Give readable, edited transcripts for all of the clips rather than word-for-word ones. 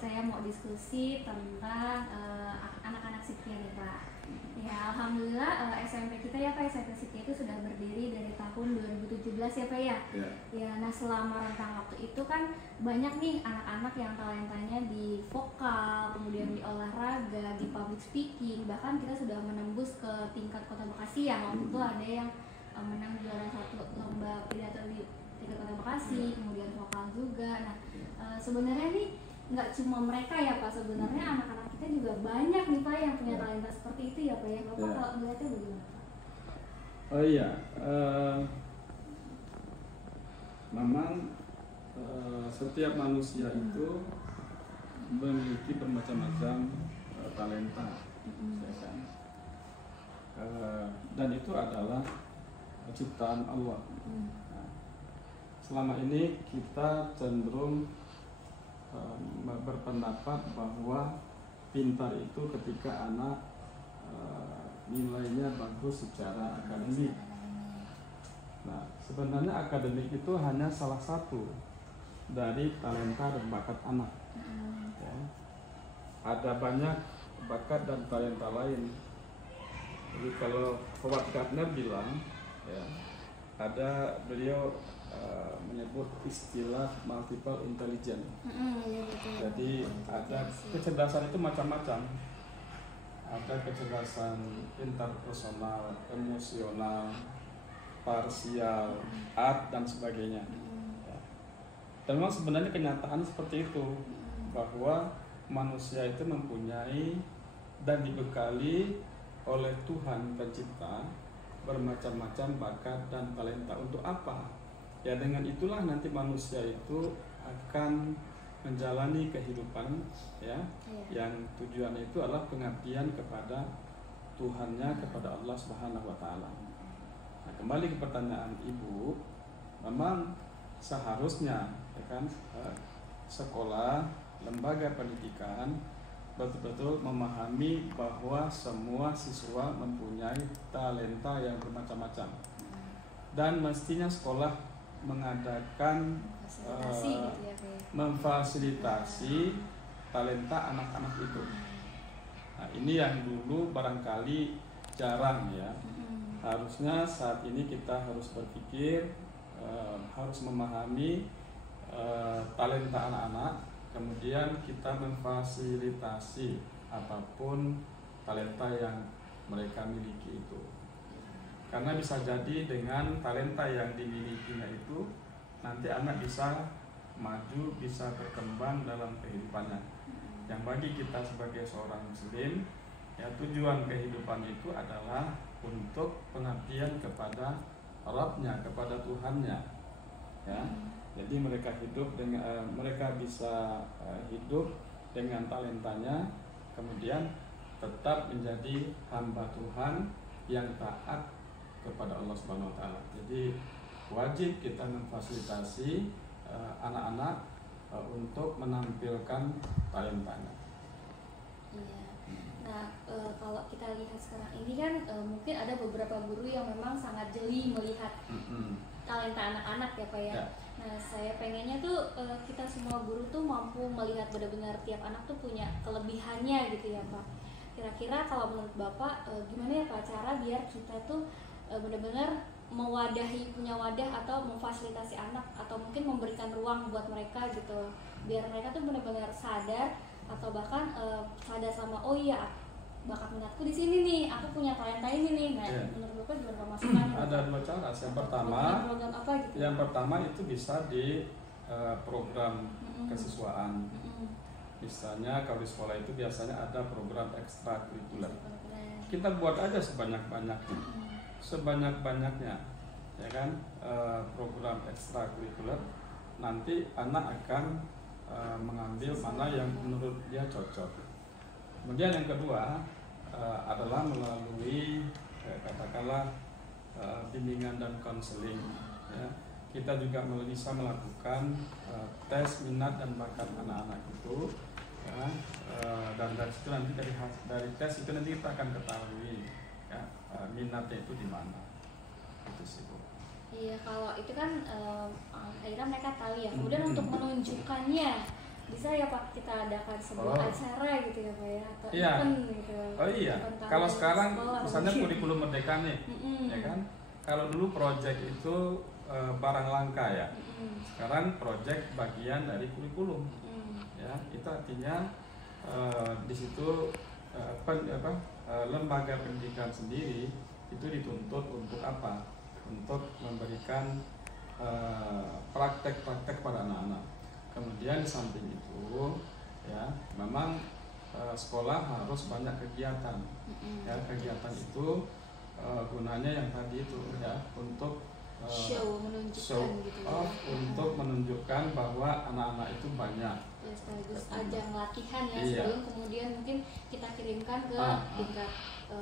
saya mau diskusi tentang anak-anak Setia nih Pak. Ya alhamdulillah SMP kita ya Pak, SMP Setia itu sudah berdiri dari tahun 2017 ya Pak ya. Ya, nah selama rentang waktu itu kan banyak nih anak-anak yang talentanya di vokal, kemudian di olahraga, di public speaking, bahkan kita sudah menembus ke tingkat Kota Bekasi ya. Waktu itu ada yang menang juara satu lomba pidato di tingkat Kota Bekasi, kemudian vokal juga. Nah sebenarnya nih nggak cuma mereka ya Pak, sebenarnya anak-anak kita juga banyak nih Pak yang punya talenta seperti itu ya Pak ya. Bapak kalau melihatnya bagaimana Pak? Oh iya, memang setiap manusia itu memiliki bermacam-macam talenta, ya kan? Dan itu adalah ciptaan Allah. Nah, selama ini kita cenderung berpendapat bahwa pintar itu ketika anak nilainya bagus secara akademik. Nah, sebenarnya akademik itu hanya salah satu dari talenta dan bakat anak. Ya. Ada banyak bakat dan talenta lain. Jadi kalau Howard Gardner bilang, ya, ada beliau menyebut istilah multiple intelligence. Jadi ada kecerdasan itu macam-macam. Ada kecerdasan interpersonal, emosional, parsial, art dan sebagainya. Ya. Dan memang sebenarnya kenyataan seperti itu, bahwa manusia itu mempunyai dan dibekali oleh Tuhan Pencipta bermacam-macam bakat dan talenta. Untuk apa? Ya dengan itulah nanti manusia itu akan menjalani kehidupan ya, yang tujuannya itu adalah pengabdian kepada Tuhannya, kepada Allah Subhanahu wa taala. Nah, kembali ke pertanyaan Ibu, memang seharusnya ya kan sekolah, lembaga pendidikan betul-betul memahami bahwa semua siswa mempunyai talenta yang bermacam-macam. Dan mestinya sekolah mengadakan memfasilitasi talenta anak-anak itu. Nah, ini yang dulu barangkali jarang ya. Harusnya saat ini kita harus berpikir, harus memahami talenta anak-anak, kemudian kita memfasilitasi apapun talenta yang mereka miliki itu. Karena bisa jadi dengan talenta yang dimilikinya itu nanti anak bisa maju, bisa berkembang dalam kehidupannya. Yang bagi kita sebagai seorang muslim, ya tujuan kehidupan itu adalah untuk pengabdian kepada Rabb-nya, kepada Tuhannya. Ya. Jadi mereka hidup dengan mereka bisa hidup dengan talentanya, kemudian tetap menjadi hamba Tuhan yang taat kepada Allah Subhanahu wa taala. Jadi wajib kita memfasilitasi anak-anak untuk menampilkan talentanya. Iya. Nah, kalau kita lihat sekarang ini kan mungkin ada beberapa guru yang memang sangat jeli melihat talenta anak-anak ya Pak ya. Nah, saya pengennya tuh kita semua guru tuh mampu melihat benar-benar tiap anak tuh punya kelebihannya gitu ya Pak. Kira-kira kalau menurut Bapak gimana ya Pak cara biar kita tuh benar-benar mewadahi, punya wadah atau memfasilitasi anak atau mungkin memberikan ruang buat mereka gitu, biar mereka tuh benar-benar sadar atau bahkan sadar sama oh iya bakat minatku di sini nih, aku punya talenta ini nih. Nah, menurut Bapak gimana masukannya? Ada dua cara. Yang pertama, program apa gitu? Yang pertama itu bisa di program kesiswaan. Misalnya kalau di sekolah itu biasanya ada program ekstrakurikuler. Kita buat aja sebanyak-banyaknya. Sebanyak-banyaknya ya kan, program ekstrakurikuler, nanti anak akan mengambil mana yang menurut dia cocok. Kemudian yang kedua adalah melalui katakanlah bimbingan dan konseling ya. Kita juga bisa melakukan tes minat dan bakat anak-anak itu ya, dan dari situ nanti dari tes itu nanti kita akan ketahui ya, minatnya itu di mana. Itu sih Bu. Iya, kalau itu kan akhirnya mereka tahu ya. Kemudian untuk menunjukkannya bisa ya Pak kita adakan sebuah acara gitu ya Pak ya, atau event gitu. Oh iya, kalau sekarang misalnya kurikulum merdeka nih, ya kan? Kalau dulu project itu barang langka ya, sekarang project bagian dari kurikulum, ya itu artinya di situ lembaga pendidikan sendiri itu dituntut untuk apa? Untuk memberikan praktek-praktek pada anak-anak. Kemudian di samping itu, ya memang sekolah harus banyak kegiatan. Ya kegiatan itu gunanya yang tadi itu ya untuk untuk menunjukkan bahwa anak-anak itu banyak. Ya, sekaligus ajang latihan ya, sebelum kemudian mungkin kita kirimkan ke tingkat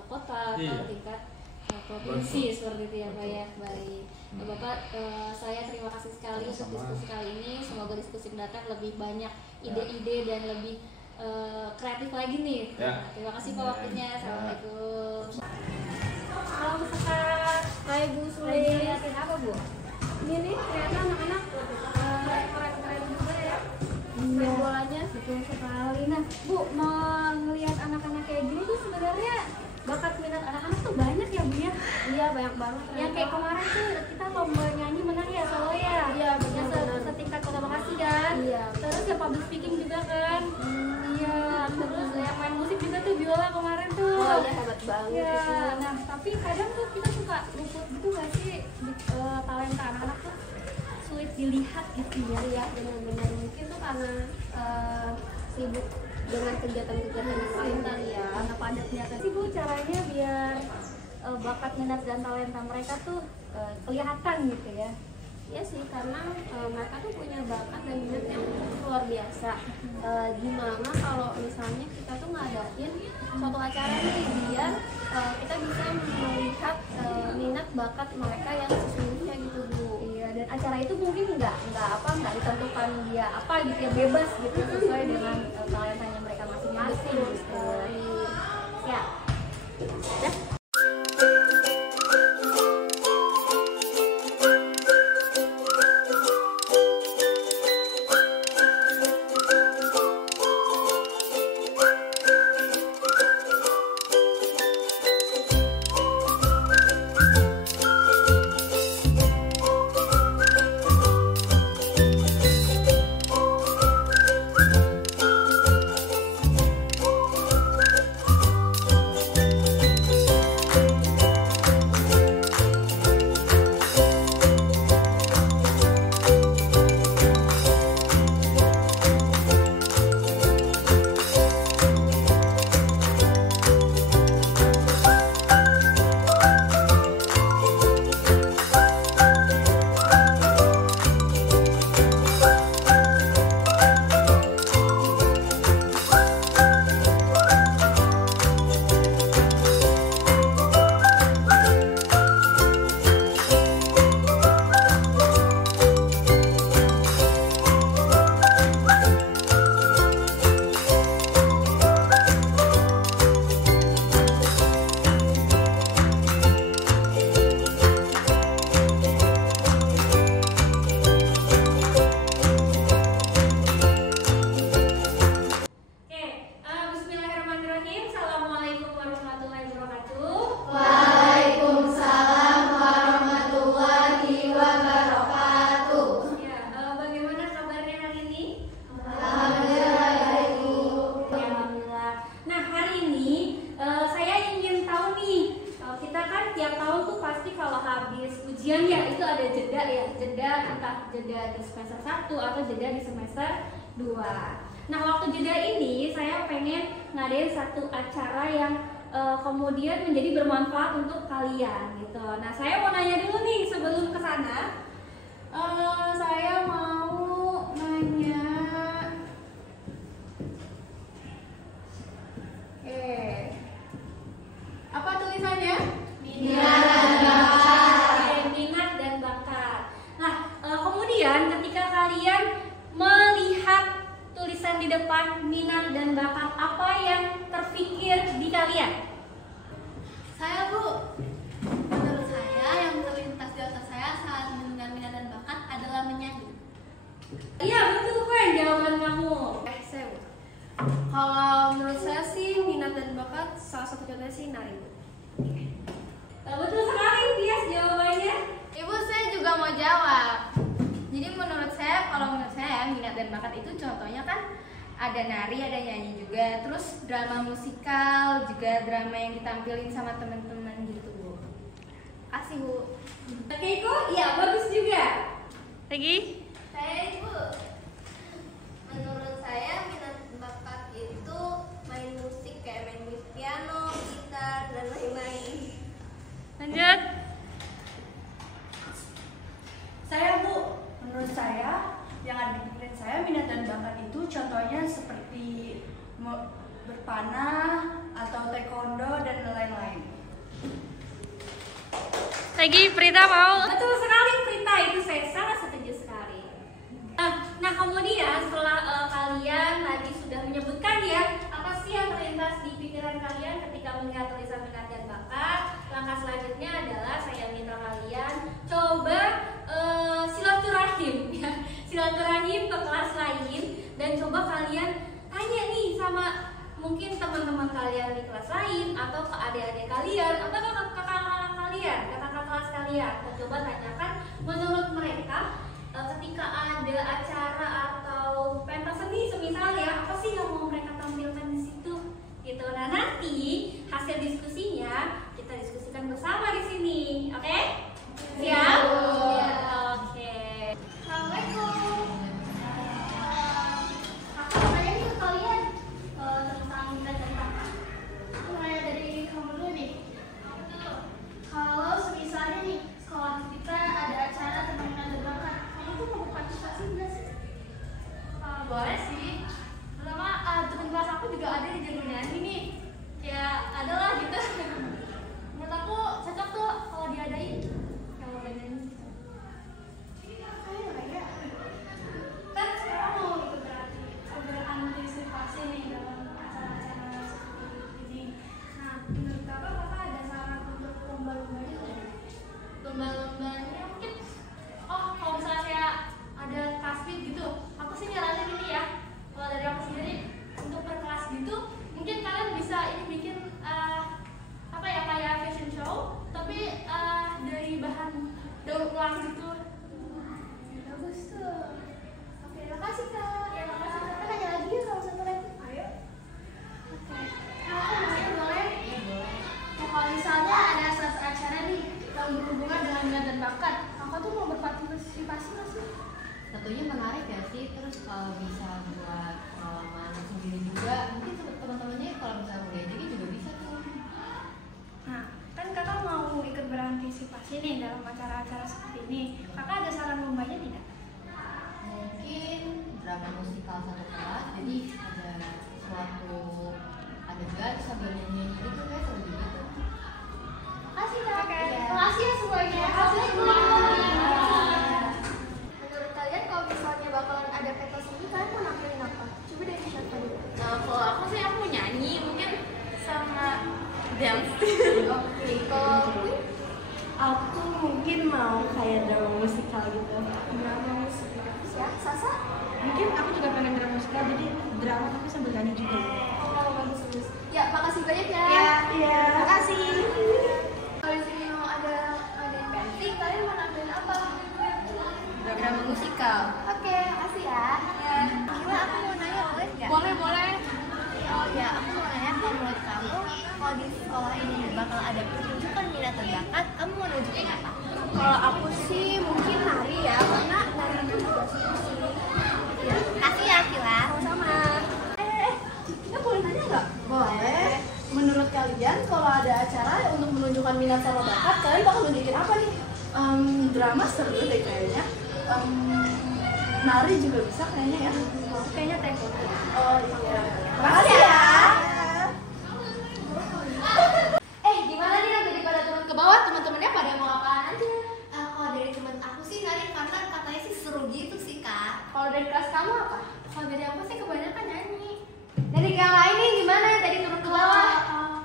kota atau tingkat provinsi seperti itu ya Pak ya. Baik Bapak, saya terima kasih sekali untuk diskusi kali ini. Semoga diskusi mendatang lebih banyak ide-ide dan lebih kreatif lagi nih. Terima kasih Pak waktunya. Assalamualaikum. Halo Ustaz, hai Bu Sule. Lihatin apa Bu? Ini nih ternyata anak-anak keren-keren juga ya. Main bolanya betul sekali. Nah Bu, mau ngelihat anak-anak kayak gini tuh sebenarnya bakat minat anak-anak tuh banyak ya Bu ya? Iya banyak banget. Yang kayak kemarin tuh kita lomba nyanyi menang ya Solo ya? Iya benar. Setingkat Kota Bekasi kan? Iya. Terus yang public speaking juga kan? Iya. Terus yang main musik juga tuh biola kemarin tuh. Oh iya hebat banget. Iya. Nah tapi kadang tuh kita suka luput gitu gak sih talenta anak-anak tuh sulit dilihat gitu ya? Iya benar-benar mungkin tuh karena sibuk dengan kegiatan-kegiatan yang lain tadi ya, karena padatnya kan sih Bu caranya biar bakat minat dan talenta mereka tuh kelihatan gitu ya. Iya sih, karena mereka tuh punya bakat dan minat yang luar biasa. Gimana kalau misalnya kita tuh ngadain suatu acara nih biar kita bisa melihat minat bakat mereka yang sesungguhnya gitu Bu. Iya, dan acara itu mungkin nggak ditentukan dia apa gitu ya, bebas gitu sesuai dengan talentanya mereka masing-masing gitu. Ya. Dah. Jeda di semester 1 atau jeda di semester 2. Nah waktu jeda ini saya pengen ngadain satu acara yang kemudian menjadi bermanfaat untuk kalian gitu. Nah saya mau nanya dulu nih sebelum ke sana, saya mau nanya, apa tulisannya? Minat dan bakat. Nah, kemudian ketika kalian melihat tulisan di depan minat dan bakat, apa yang terpikir di kalian? Saya Bu, menurut saya yang terlintas di otak saya saat mendengar minat dan bakat adalah menyanyi. Iya betul kan jawaban kamu. Saya Bu. Kalau menurut saya sih minat dan bakat salah satu contohnya sih nari Bu. Betul sekali Tias jawabannya. Ibu, saya juga mau jawab. Jadi menurut saya minat dan bakat itu contohnya kan ada nari, ada nyanyi juga, terus drama musikal juga, drama yang ditampilin sama teman-teman gitu Bu. Kasih Bu. Oke kok, iya bagus juga. Lagi? Saya Ibu, menurut saya minat bakat itu main musik kayak main piano, gitar, dan lain-lain. Lanjut. Saya Bu, menurut saya yang ada di pikiran saya minat dan bakat itu contohnya seperti berpanah atau taekwondo dan lain-lain. Lagi Prita mau? Betul sekali Prita, itu saya sangat setuju sekali. Nah kemudian setelah kalian tadi sudah menyebutkan ya apa sih yang terlintas di pikiran kalian ketika melihat tulisan minat dan bakat, langkah selanjutnya adalah saya minta kalian coba silaturahim ya, silaturahim ke kelas lain dan coba kalian tanya nih sama mungkin teman-teman kalian di kelas lain atau ke adik-adik kalian atau ke kakak-kakak kalian, kakak kelas kalian. Coba tanyakan menurut mereka ketika ada acara atau pentas seni semisal ya, apa sih yang mau mereka tampilkan di situ gitu. Nah nanti hasil diskusinya kita diskusikan bersama di sini, oke? Siap? Oke. Assalamualaikum. Aku nanya nih ke kalian tentang minat dan bakat. Aku nanya dari kamu dulu nih. Kalau semisalnya nih sekolah kita ada acara tentang minat dan bakat, kamu tuh mau berpartisipasi nggak sih? Boleh sih. Pertama teman kelas aku juga ada yang jago nyanyi nih. Ya adalah gitu. Menurut aku cocok tuh kalau diadain yang mau nyanyi. Kan sekarang mau ikut berpartisipasi nih dalam acara-acara seperti ini. Nah, menurut kakak ada saran untuk lomba-lombanya nggak? Lomba-lombanya mungkin kalau misalnya saya ada kasbid gitu, aku sih nyaranin ini ya. Kalau dari aku sendiri untuk per kelas gitu, mungkin kalian bisa ini bikin apa ya kayak fashion show, tapi dari bahan daur ulang gitu. Bagus tuh. Oke, makasih Kak. Ya, makasih Kak. Nanya lagi ya kalau satu lagi. Ayo. Oke. Nah, aku nanya boleh? Iya, boleh. Nah, kalau misalnya ada suatu acara nih yang berhubungan dengan minat dan bakat, kakak tuh mau berpartisipasi nggak sih? Tentunya menarik ya sih, terus kalau bisa buat pengalaman sendiri juga, mungkin teman-temannya kalau misalnya mau diajakin juga bisa tuh. Nah, kan kakak mau ikut berpartisipasi nih dalam acara-acara seperti ini. Kakak ada saran lombanya tidak? Mungkin drama musikal satu kelas, jadi ada suatu adegan sambil nyanyi gitu kayak seru gitu. Makasih Kak. Iya. Makasih ya semuanya. Menurut kalian kalau misalnya bakalan ada pentas ini, kalian mau nampilin apa? Coba dari siapa dulu? Nah kalau aku sih aku mau nyanyi mungkin sama dance. Oke, kalau Aku mungkin mau kayak drama musikal gitu. drama musikal ya, Sasa? Mungkin aku juga pengen drama musikal, jadi drama tapi sambil nyanyi juga. Oh, bagus. Ya, makasih banyak ya. Iya. Makasih. Kalau di sini mau ada pensi, kalian mau nampilin apa? Drama musikal. Oke, makasih ya. Ya. Gimana aku mau nanya boleh nggak? Boleh. Oh ya, aku mau nanya kalau menurut kamu, kalau di sekolah ini bakal ada pertunjukan minat dan bakat, kamu mau nunjukin apa? Kalau aku sih mungkin nari ya, karena nari itu juga seru sih. Ya. Kasih ya, Kila. Sama. Kita boleh nanya nggak? Boleh. Menurut kalian kalau ada acara untuk menunjukkan minat sama bakat, kalian bakal nunjukin apa nih? Drama seru deh kayaknya. Nari juga bisa kayaknya ya. Kayaknya taekwondo. Oh iya. Makasih ya. Gimana nih daripada turun ke bawah, teman-temannya pada mau apaan aja? Kalau dari teman aku sih nari karena katanya sih seru gitu sih Kak. Kalau dari kelas kamu apa? Kalau dari aku sih kebanyakan nyanyi. Dari yang lain nih gimana yang tadi turun ke bawah?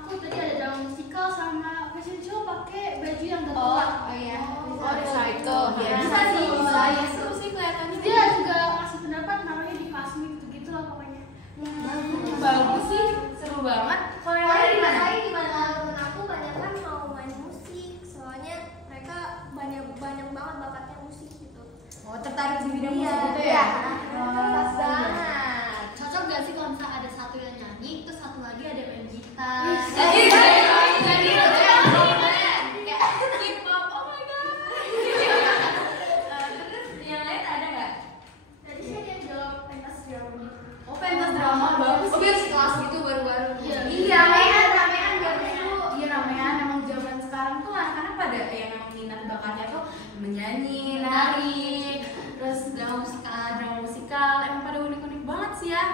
Aku tadi ada drama musikal sama fashion show pakai baju yang Oh iya. Oh, bisa itu. Ya, Bisa sih. bisa. Ya, seru sih kelihatannya. Dia juga banget. Kalau yang Kalau lain gimana? gimana? Temen aku banyak kan mau main musik, soalnya mereka banyak banget bakatnya musik gitu. Oh, tertarik di bidang musik Iya, gitu iya. ya? Pas banget. Cocok gak sih kalau misalnya ada satu yang nyanyi, terus satu lagi ada yang main gitar? Jadi Kayak K-pop, oh my god. terus yang lain ada nggak? Tadi saya dia jawab pentas drama. Oh, pentas drama bagus. Oh biar sekelas gitu baru-baru. Iya, ramean biar seru. Iya, ramean. Emang zaman sekarang tuh anak-anak pada yang emang minat bakatnya tuh menyanyi, nari, terus drama musikal, emang pada unik-unik banget sih ya.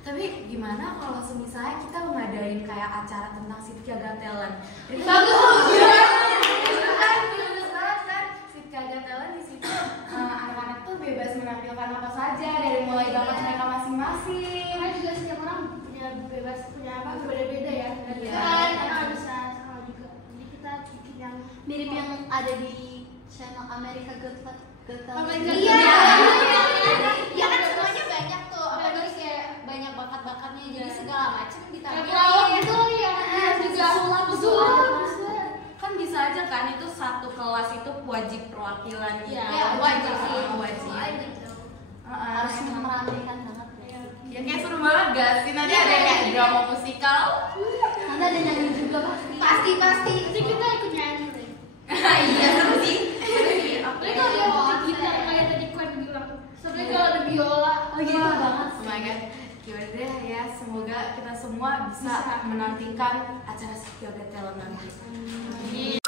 Tapi gimana kalau misalnya kita ngadain kayak acara tentang Sitka Got Talent? Itu bagus banget kan? Sitka Got Talent di situ anak-anak tuh bebas menampilkan apa saja dari mulai bakat mereka masing-masing. Karena juga setiap orang punya bebas punya apa berbeda-beda ya. Iya. Kan karena bisa sama juga. Jadi kita bikin yang Mirip yang ada di channel Amerika Got Talent. Iya. Ya kan semuanya banyak tuh, apalagi kayak banyak bakat-bakatnya, jadi segala macam ditampilin. itu ya. Juga Kan bisa aja kan itu satu kelas itu wajib perwakilan gitu. Iya, wajib sih. Wajib. Harus meramaikan banget. Ya kayak seru banget gak sih? Nanti ada kayak drama musikal. Nanti ada nyanyi juga pasti. Pasti. Jadi kita ikut nyanyi deh. Iya seru sih. Tapi kalau dia mau gitar kayak tadi Kuen bilang. Sebenarnya kalau ada biola. Oh gitu banget. Oh my god. Gimana deh ya, semoga kita semua bisa menantikan acara Sitka Got Talent nanti.